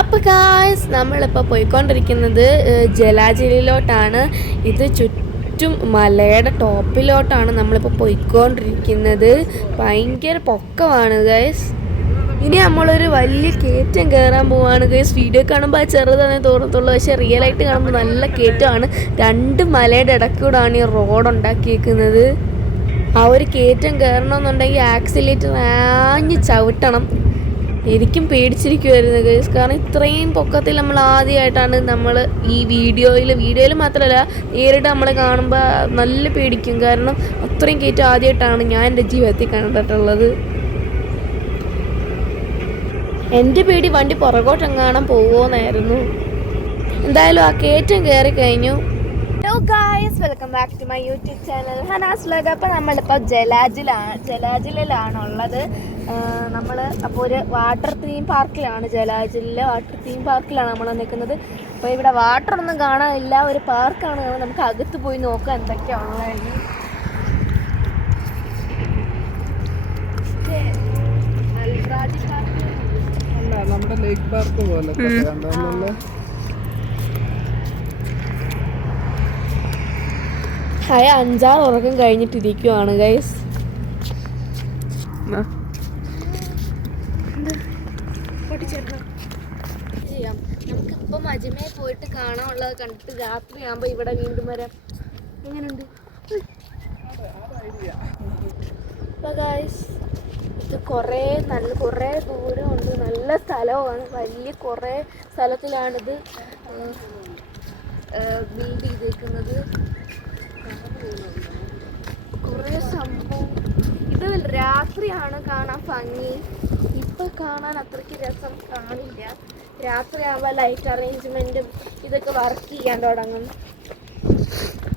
അപ്പോൾ കാസ് നമ്മളിപ്പോൾ പോയിക്കൊണ്ടിരിക്കുന്നത് ജലാജലിലോട്ടാണ് ഇത് ചുറ്റും മലയുടെ ടോപ്പിലോട്ടാണ് നമ്മളിപ്പോൾ പോയിക്കൊണ്ടിരിക്കുന്നത്. ഭയങ്കര പൊക്കമാണ് ഗൈസ് ഇനി നമ്മളൊരു വലിയ കയറ്റം കയറാൻ പോവാണ് ഗൈസ് വീഡിയോ കാണുമ്പോൾ ചെറുതാണ് തോന്നത്തുള്ളൂ. പക്ഷേ റിയൽ ആയിട്ട് കാണുമ്പോൾ നല്ല കയറ്റമാണ്. രണ്ട് മലയുടെ ഇടയ്ക്കൂടാണ് ഈ റോഡ് ഉണ്ടാക്കിയേക്കുന്നത്. ആ ഒരു കയറ്റം കയറണമെന്നുണ്ടെങ്കിൽ ആക്സിലേറ്റർ ആഞ്ഞ് ചവിട്ടണം. എനിക്കും പേടിച്ചിരിക്കുമായിരുന്നു ഗൈസ് കാരണം ഇത്രയും പൊക്കത്തിൽ നമ്മൾ ആദ്യമായിട്ടാണ് നമ്മൾ ഈ വീഡിയോയിൽ വീഡിയോയിൽ മാത്രമല്ല നേരിട്ട് നമ്മൾ കാണുമ്പോൾ നല്ല പേടിക്കും. കാരണം അത്രയും കയറ്റം ആദ്യമായിട്ടാണ് ഞാൻ എന്റെ ജീവിതത്തിൽ കണ്ടിട്ടുള്ളത്. എന്റെ പേടി വണ്ടി പുറകോട്ടെങ്ങാണം പോവുമെന്നായിരുന്നു എന്തായാലും ആ കയറ്റം കയറി കഴിഞ്ഞു hello guys welcome back to my YouTube channel Hana's vlog അപ്പോൾ നമ്മളിപ്പോൾ ജലാജിലാണ് ജലാജിലാണുള്ളത് നമ്മൾ അപ്പോൾ ഒരു വാട്ടർ തീം പാർക്കിലാണ് ജലാജിലെ വാട്ടർ തീം പാർക്കിലാണ് നമ്മൾ നിൽക്കുന്നത് അപ്പോൾ ഇവിടെ വാട്ടർ ഒന്നും കാണാനില്ല. ഒരു പാർക്കാണ്. നമുക്ക് അകത്ത് പോയി നോക്കാം എന്തൊക്കെയാണ് ഉള്ളതെന്ന് നമ്മുടെ ലേക്ക് പാർക്ക് പോലെ ഹായ അഞ്ചാറ് ഉറക്കം കഴിഞ്ഞിട്ടിരിക്കുവാണ് ഗൈസ് ചെയ്യാം. നമുക്കിപ്പം അജ്മയിൽ പോയിട്ട് കാണാനുള്ളത് കണ്ടിട്ട് രാത്രിയാകുമ്പോൾ ഇവിടെ വീണ്ടും വരാം. എങ്ങനെയുണ്ട് ഗായ്സ് ഇത് കുറേ നല്ല കുറേ ദൂരമുണ്ട്. നല്ല സ്ഥലമാണ് വലിയ കുറേ സ്ഥലത്തിലാണിത് ബിൽഡ് ചെയ്തേക്കുന്നത്. കുറേ സംഭവം. ഇത് രാത്രിയാണ് കാണാൻ ഭംഗി. ഇപ്പൊ കാണാൻ അത്രയ്ക്ക് രസം കാണില്ല. രാത്രിയാകുമ്പോൾ ലൈറ്റ് അറേഞ്ച്മെന്റും ഇതൊക്കെ വർക്ക് ചെയ്യാൻ തുടങ്ങും.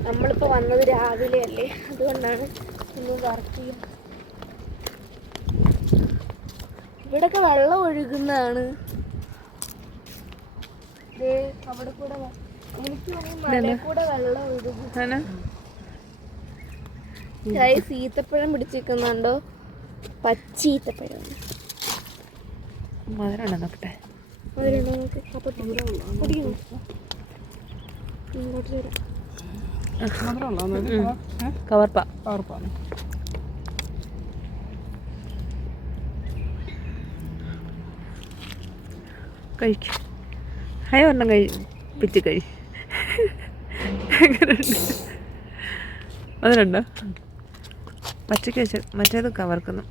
നമ്മളിപ്പോൾ വന്നത് രാവിലെ അല്ലേ അതുകൊണ്ടാണ് ഇന്ന് വർക്ക് ചെയ്യും. ഇവിടൊക്കെ വെള്ളം ഒഴുകുന്നതാണ്. അവിടെ കൂടെ എനിക്ക് കൂടെ വെള്ളം ഒഴുകും. ഈത്തപ്പഴം പിടിച്ചിരിക്കുന്നുണ്ടോ? പച്ച ഈത്തപ്പഴം മധുരമുണ്ടോ നോക്കട്ടെ കവർപ്പ. പാർപ്പാണ് കഴിക്കും. ഹയ ഒരെണ്ണം കഴി പിച്ച് കഴി മധുരമുണ്ടോ? പച്ചയ്ക്ക് വെച്ച് മറ്റേത് കവർക്കുന്നു?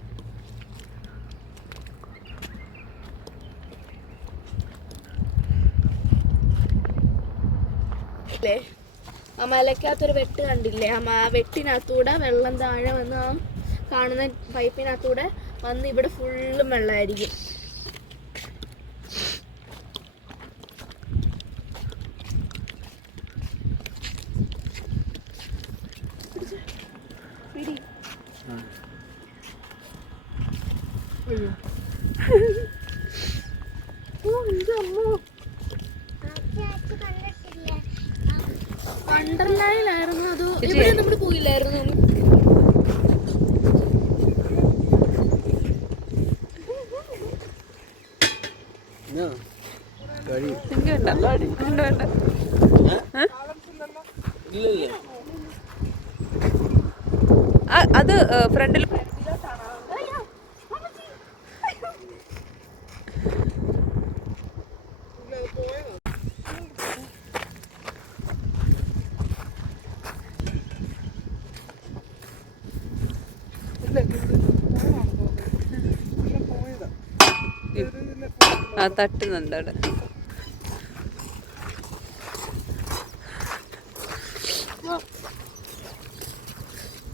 ആ മലക്കകത്തൊരു വെട്ട് കണ്ടില്ലേ? ആ വെട്ടിനകത്തൂടെ വെള്ളം താഴെ വന്ന് ആ കാണുന്ന പൈപ്പിനകത്തൂടെ വന്ന് ഇവിടെ ഫുള്ളും വെള്ളമായിരിക്കും വണ്ടർലായിലായിരുന്നു അതോ ഇവിടെ നമ്മൾ പോയില്ലായിരുന്നു? അത് ഫ്രണ്ടിൽ ആ തട്ടുന്നുണ്ട് അവിടെ.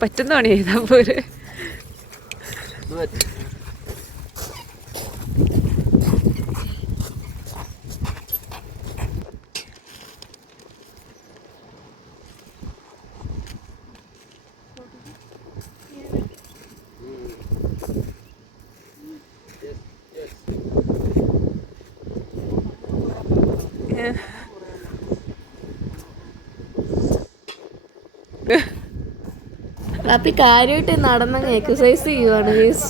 പറ്റുന്ന പണി പോരെ. അപ്പൊ കാര്യമായിട്ട് നടന്നങ്ങ് എക്സസൈസ് ചെയ്യുവാണ് ഗൈസ്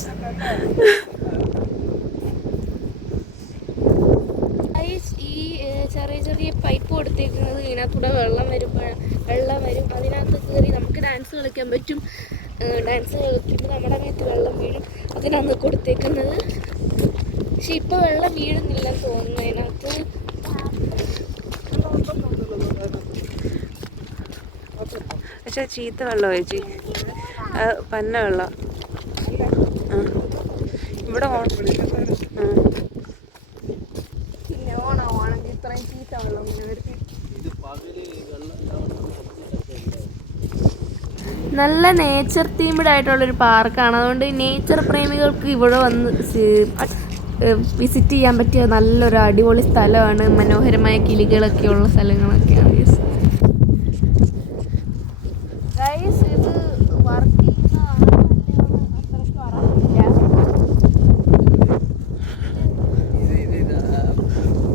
ചെറിയ ചെറിയ പൈപ്പ് കൊടുത്തിരിക്കുന്നത് ഇതിനകത്തൂടെ വെള്ളം വരുമ്പോൾ വെള്ളം വരും. അതിനകത്ത് കയറി നമുക്ക് ഡാൻസ് കളിക്കാൻ പറ്റും. ഡാൻസ് കളിക്കുമ്പോൾ നമ്മുടെ മേത്ത് വെള്ളം വീഴും. അതിനാണ് കൊടുത്തേക്കുന്നത്. പക്ഷെ ഇപ്പോൾ വെള്ളം വീഴുന്നില്ലെന്ന് തോന്നുന്നു. അതിനകത്ത് പക്ഷെ ചീത്ത വെള്ളം ചേച്ചി. പന്ന വെള്ളം. ആ. ഇവിടെ ഓണം ആ. പിന്നെ ഓണമാണെങ്കിൽ ഇത്രയും ചീത്ത വെള്ളം നല്ല നേച്ചർ തീംഡ് ആയിട്ടുള്ളൊരു പാർക്കാണ് അതുകൊണ്ട് നേച്ചർ പ്രേമികൾക്ക് ഇവിടെ വന്ന് വിസിറ്റ് ചെയ്യാൻ പറ്റിയ നല്ലൊരു അടിപൊളി സ്ഥലമാണ് മനോഹരമായ കിളികളൊക്കെ ഉള്ള സ്ഥലങ്ങളൊക്കെയാണ് Guys. Guys, ഇത് work ചെയ്യുന്നതാണോ അല്ലയോ എന്ന് അത്രയ്ക്ക് അറിയില്ല. ഇത് ഇത് ഇത് ആ,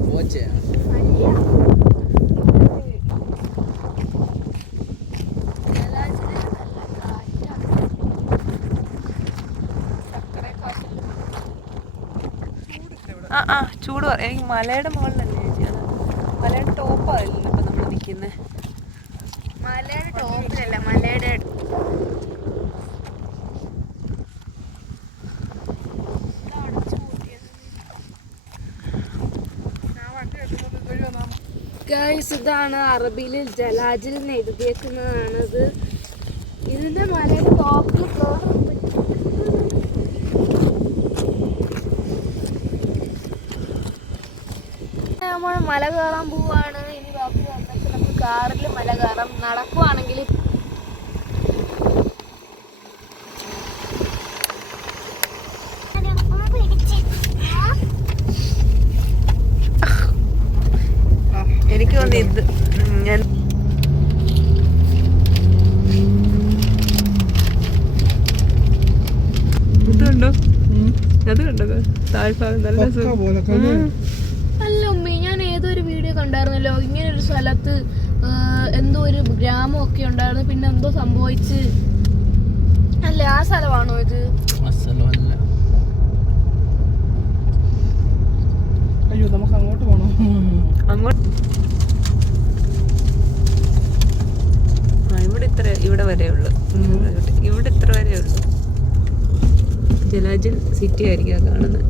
പോച്ചയാണ് ആ ആ ചൂട് എനിക്ക് മലയുടെ മുകളിലല്ലേ ചേച്ചി അത് മലയുടെ ടോപ്പാണല്ലോ ഇപ്പം നമ്മൾ നിൽക്കുന്നത് മലയുടെ ടോപ്പിലല്ല മലയുടെ ഗൈസ് ഇതാണ് അറബിയിൽ ജലാജിൽ എന്ന് എഴുതിയേക്കുന്നതാണിത്. ഇതിന്റെ മലയുടെ ടോപ്പിൽ കയറാൻ നമ്മൾ മല കയറാൻ പോവാണ്. ഇനി ബാക്കി വന്നിട്ട് നമ്മൾ കാറിൽ മല കയറാം നടക്കുവാണെങ്കിൽ എനിക്ക് തോന്നി ഇത് ഞാൻ ഇത് കണ്ടോ? അത് കണ്ടോ? താഴ്ഭാഗം നല്ല പക്ക സുഖം. പോലെ കണ്ടോ? ഉം. അല്ല ഉമ്മി ഞാൻ ഏതൊരു വീഡിയോ കണ്ടായിരുന്നല്ലോ ഇങ്ങനെ ഒരു സ്ഥലത്ത് എന്തോ ഒരു ഗ്രാമം ഒക്കെ ഉണ്ടായിരുന്നു. പിന്നെ എന്തോ സംഭവിച്ച്. അല്ല ആ സ്ഥലമാണോ ഇത്? അയ്യോ നമുക്ക് അങ്ങോട്ട് പോകണം അങ്ങോട്ട്. ഇവിടെ ഇത്ര ഇവിടെ വരെ ഉള്ളു. ഇവിടെ ഇത്ര വരെ ഉള്ളു. ജലാജൻ സിറ്റി ആയിരിക്കും കാണുന്നത്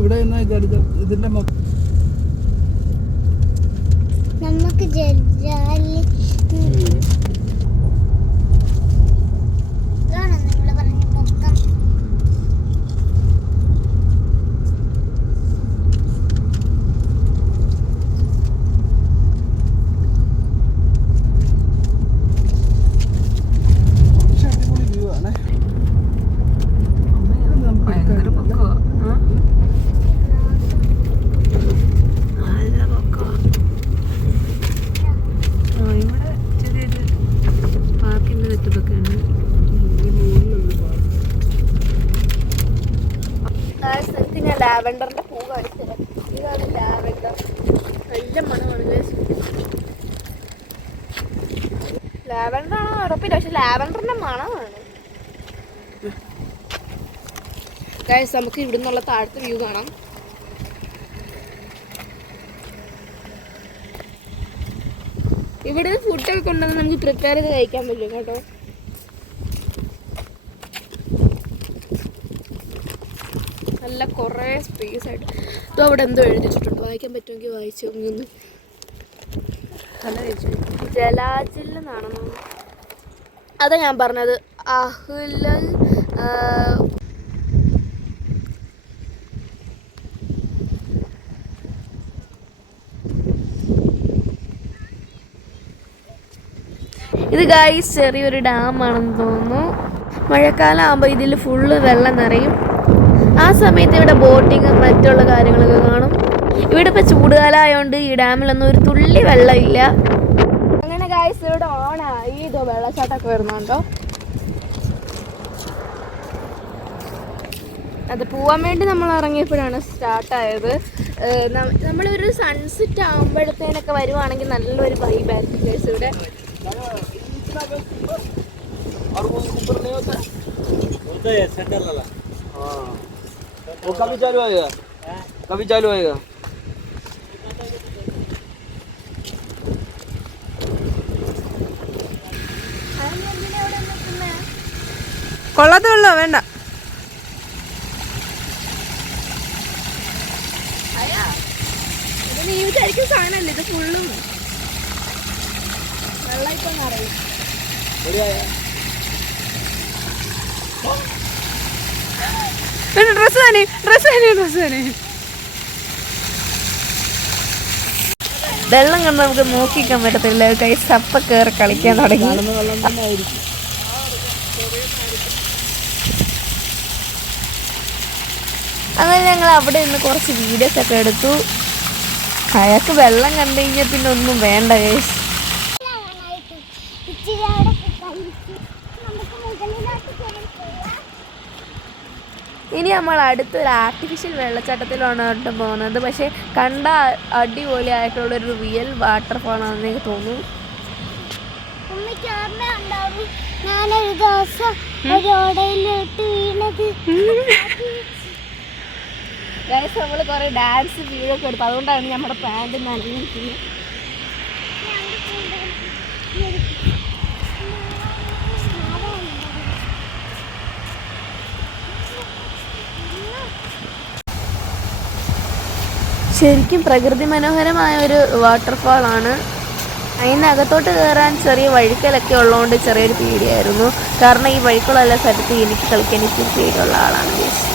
ഇവിടെ നിന്ന് ജലജ ഇതിന്റെ നമുക്ക് ജലാലി ഇതാണോ നിങ്ങൾ പറഞ്ഞ പൊക്കം പക്ഷെ അടിപൊളി വ്യൂ ആണ് ഭയങ്കര പൊക്കമാ. ആ? നല്ല പൊക്കമാ. ആ, ഇവിടെ ചെറിയൊരു പാർക്കിന്റെ സെറ്റപ്പൊക്കെ ഉണ്ട് ലാവൻഡറിന്റെ പൂ കാണിച്ചുതരാം ഇതാണ് ലാവൻഡർ നല്ല മണമാണ് ആണോ? ഉറപ്പില്ല. പക്ഷെ ലാവൻഡറിന്റെ മണമാണ്. ഗൈസ് നമുക്ക് ഇവിടെ നിന്നുള്ള താഴത്തെ വ്യൂ കാണാം. ഇവിടെ ഫുഡൊക്കെ കൊണ്ടുവന്ന് നമുക്ക് പ്രിപ്പയർ ചെയ്ത് കഴിക്കാൻ പറ്റും കേട്ടോ നല്ല കുറേ സ്പേസ് ആയിട്ട്. അപ്പോൾ അവിടെ എന്തോ എഴുതി വെച്ചിട്ടുണ്ട് വായിക്കാൻ പറ്റുമെങ്കിൽ വായിച്ചു ഒന്ന് ജലാജിൽ അതാ ഞാൻ പറഞ്ഞത്. അഹ്ലൽ ഇത് ഗായ്സ് ചെറിയൊരു ഡാമാണെന്ന് തോന്നുന്നു. മഴക്കാലം ആകുമ്പോൾ ഇതിൽ ഫുള്ള് വെള്ളം നിറയും. ആ സമയത്ത് ഇവിടെ ബോട്ടിങ്ങും മറ്റുള്ള കാര്യങ്ങളൊക്കെ കാണും ഇവിടെ ഇപ്പോൾ ചൂടുകാലം ആയതുകൊണ്ട് ഈ ഡാമിലൊന്നും ഒരു തുള്ളി വെള്ളമില്ല അങ്ങനെ ഗായ്സ് ഇവിടെ ഓണായി ഇതോ വെള്ളച്ചാട്ടമൊക്കെ വരുന്നുണ്ടോ അത് പോവാൻ വേണ്ടി നമ്മൾ ഇറങ്ങിയപ്പോഴാണ് സ്റ്റാർട്ടായത് നമ്മളൊരു സൺസെറ്റ് ആകുമ്പോഴത്തേനൊക്കെ വരുവാണെങ്കിൽ നല്ലൊരു വൈബായിരിക്കും guys ഇവിടെ और वो ऊपर नहीं होता होता है सेंटर वाला हाँ वो कभी चालू आएगा कभी चालू आएगा കൊള്ളാത്ത വെള്ളോ വേണ്ട ഇത് നീ വിചാരിക്കുന്ന സാധനമല്ല ഇത് ഫുള്ളും വെള്ളം ഇപ്പൊ നിറയും തന്നെ തന്നെ തന്നെ വെള്ളം കണ്ട് നമുക്ക് നോക്കിക്കാൻ പറ്റത്തില്ല. കൈ സപ്പ കയറി കളിക്കാൻ തുടങ്ങി. അങ്ങനെ ഞങ്ങൾ അവിടെ നിന്ന് കുറച്ച് വീഡിയോസ് ഒക്കെ എടുത്തു. അയാൾക്ക് വെള്ളം കണ്ടു കഴിഞ്ഞാൽ പിന്നെ ഒന്നും വേണ്ട കേസ് ഇനി നമ്മൾ അടുത്തൊരു ആർട്ടിഫിഷ്യൽ വെള്ളച്ചാട്ടത്തിലാണ് കേട്ടോ പോകുന്നത്. പക്ഷേ കണ്ട അടിപൊളി ആയിട്ടുള്ളൊരു റിയൽ വാട്ടർഫാളാണെന്ന് എനിക്ക് തോന്നുന്നു. ഞാനൊരു ദിവസം ഒരു ഓടയിലോട്ട് വീണത്. ഗൈസ് നമ്മൾ കുറേ ഡാൻസ് വീഡിയോ ഒക്കെ എടുത്തു. അതുകൊണ്ടാണ് നമ്മുടെ പാന്റ് നനഞ്ഞിരിക്കുന്നത്. ശരിക്കും പ്രകൃതി മനോഹരമായ ഒരു വാട്ടർഫാൾ ആണ്. അതിനകത്തോട്ട് കയറാൻ ചെറിയ വഴിക്കലൊക്കെ ഉള്ളതുകൊണ്ട് ചെറിയൊരു പേടിയായിരുന്നു. കാരണം ഈ വഴിക്കുള്ള സ്ഥലത്ത് എനിക്ക് കളിക്കാൻ ഇഷ്ടം പേടിയുള്ള ആളാണ് ഗൈസ്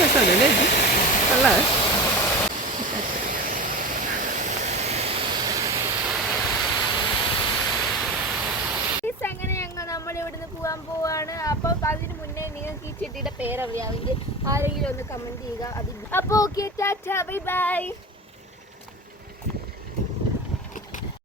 രസമല്ലേ നല്ല Guys, അങ്ങനെ ഞങ്ങൾ നമ്മൾ ഇവിടുന്ന് പോകാൻ പോവാണ് അപ്പൊ അതിന് മുന്നേ നിങ്ങൾക്ക് ഈ ചെടിയുടെ പേരറിയാമെങ്കിൽ ആരെങ്കിലും ഒന്ന് കമന്റ് ചെയ്യുക. അതിൽ അപ്പൊ ഓക്കെ ടാറ്റ ബൈ ബൈ